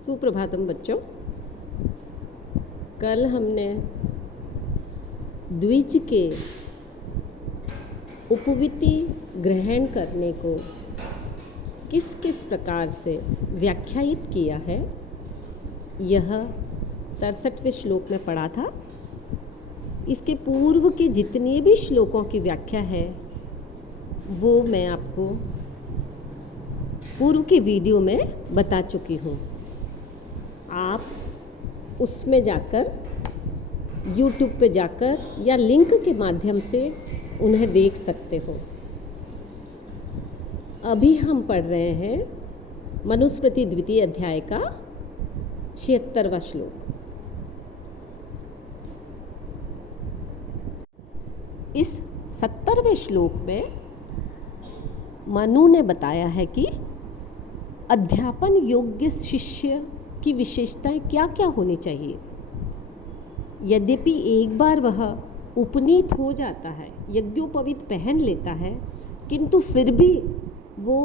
सुप्रभातम बच्चों। कल हमने द्विज के उपवीति ग्रहण करने को किस किस प्रकार से व्याख्यायित किया है, यह 63वें श्लोक में पढ़ा था। इसके पूर्व के जितने भी श्लोकों की व्याख्या है वो मैं आपको पूर्व के वीडियो में बता चुकी हूँ। आप उसमें जाकर YouTube पे जाकर या लिंक के माध्यम से उन्हें देख सकते हो। अभी हम पढ़ रहे हैं मनुस्मृति द्वितीय अध्याय का 76वां श्लोक। इस 70वें श्लोक में मनु ने बताया है कि अध्यापन योग्य शिष्य की विशेषताएं क्या क्या होनी चाहिए। यद्यपि एक बार वह उपनीत हो जाता है, यज्ञोपवीत पहन लेता है, किंतु फिर भी वो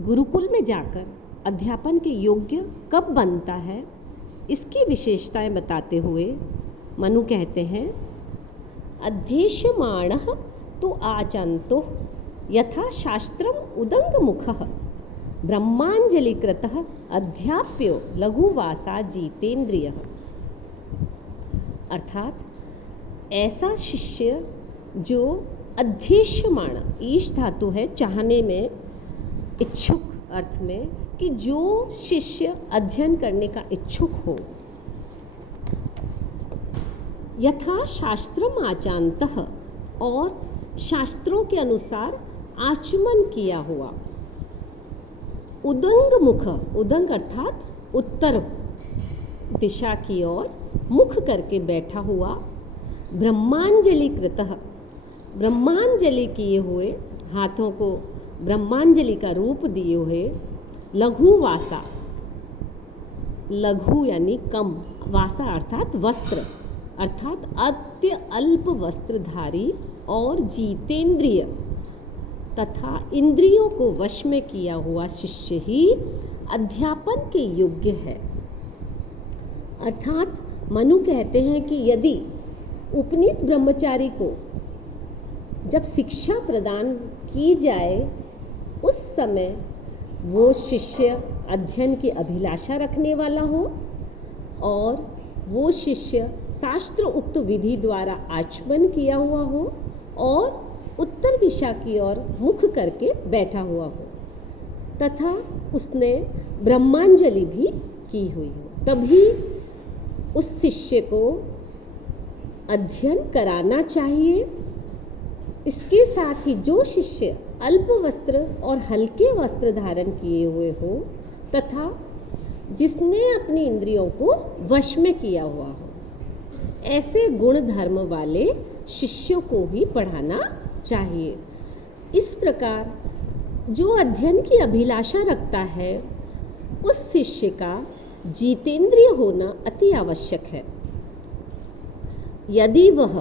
गुरुकुल में जाकर अध्यापन के योग्य कब बनता है, इसकी विशेषताएं बताते हुए मनु कहते हैं, अध्येष्यमाणः तु आचन्तो यथा शास्त्रम उदंगमुखः ब्रह्मांजलिकृतः अध्याप्यो लघुवासा जितेंद्रियः। अर्थात ऐसा शिष्य जो अध्येष्यमाण, ईश धातु है चाहने में, इच्छुक अर्थ में, कि जो शिष्य अध्ययन करने का इच्छुक हो, यथा शास्त्रम आचान्तः, और शास्त्रों के अनुसार आचमन किया हुआ, उदंग मुख, उदंग अर्थात उत्तर दिशा की ओर मुख करके बैठा हुआ, ब्रह्मांजलि कृतः, ब्रह्मांजलि किए हुए, हाथों को ब्रह्मांजलि का रूप दिए हुए, लघु वासा, लघु यानी कम, वासा अर्थात वस्त्र, अर्थात अत्य अल्प वस्त्रधारी, और जितेंद्रिय तथा इंद्रियों को वश में किया हुआ शिष्य ही अध्यापन के योग्य है। अर्थात मनु कहते हैं कि यदि उपनीत ब्रह्मचारी को जब शिक्षा प्रदान की जाए, उस समय वो शिष्य अध्ययन की अभिलाषा रखने वाला हो, और वो शिष्य शास्त्र उक्त विधि द्वारा आचमन किया हुआ हो, और उत्तर दिशा की ओर मुख करके बैठा हुआ हो, तथा उसने ब्रह्मांजलि भी की हुई हो, तभी उस शिष्य को अध्ययन कराना चाहिए। इसके साथ ही जो शिष्य अल्प वस्त्र और हल्के वस्त्र धारण किए हुए हो, तथा जिसने अपनी इंद्रियों को वश में किया हुआ हो, ऐसे गुण धर्म वाले शिष्यों को ही पढ़ाना चाहिए। इस प्रकार जो अध्ययन की अभिलाषा रखता है, उस शिष्य का जितेंद्रिय होना अति आवश्यक है। यदि वह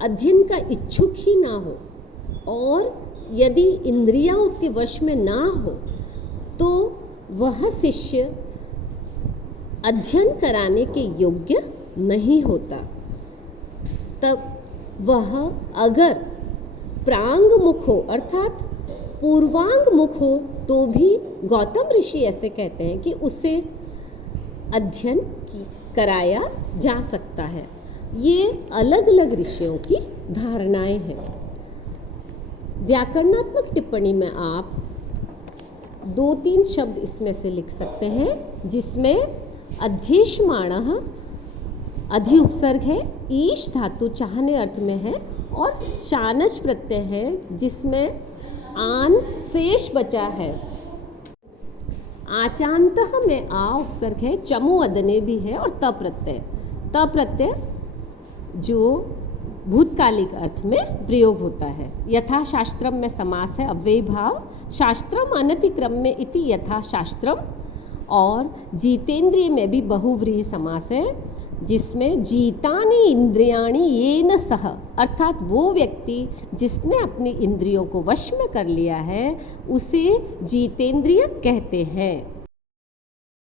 अध्ययन का इच्छुक ही ना हो, और यदि इंद्रियां उसके वश में ना हो, तो वह शिष्य अध्ययन कराने के योग्य नहीं होता। तब वह अगर प्रांग मुख हो, अर्थात पूर्वांग मुख हो, तो भी गौतम ऋषि ऐसे कहते हैं कि उसे अध्ययन कराया जा सकता है। ये अलग अलग ऋषियों की धारणाएं हैं। व्याकरणात्मक टिप्पणी में आप 2-3 शब्द इसमें से लिख सकते हैं, जिसमें अध्येष्यमाणः अधि उपसर्ग है, ईश धातु चाहने अर्थ में है, और शानच प्रत्यय है जिसमें आन शेष बचा है। आचान्तः में आ उपसर्ग है, चमो अदने भी है, और त प्रत्यय जो भूतकालिक अर्थ में प्रयोग होता है। यथा शास्त्रम में समास है, अव्ययी भाव, शास्त्रम अनतिक्रम में इति यथा शास्त्रम, और जितेंद्रिय में भी बहुव्रीहि समास है, जिसमें जीतानि इंद्रियाणि येन सह, अर्थात वो व्यक्ति जिसने अपनी इंद्रियों को वश में कर लिया है, उसे जितेंद्रिय कहते हैं।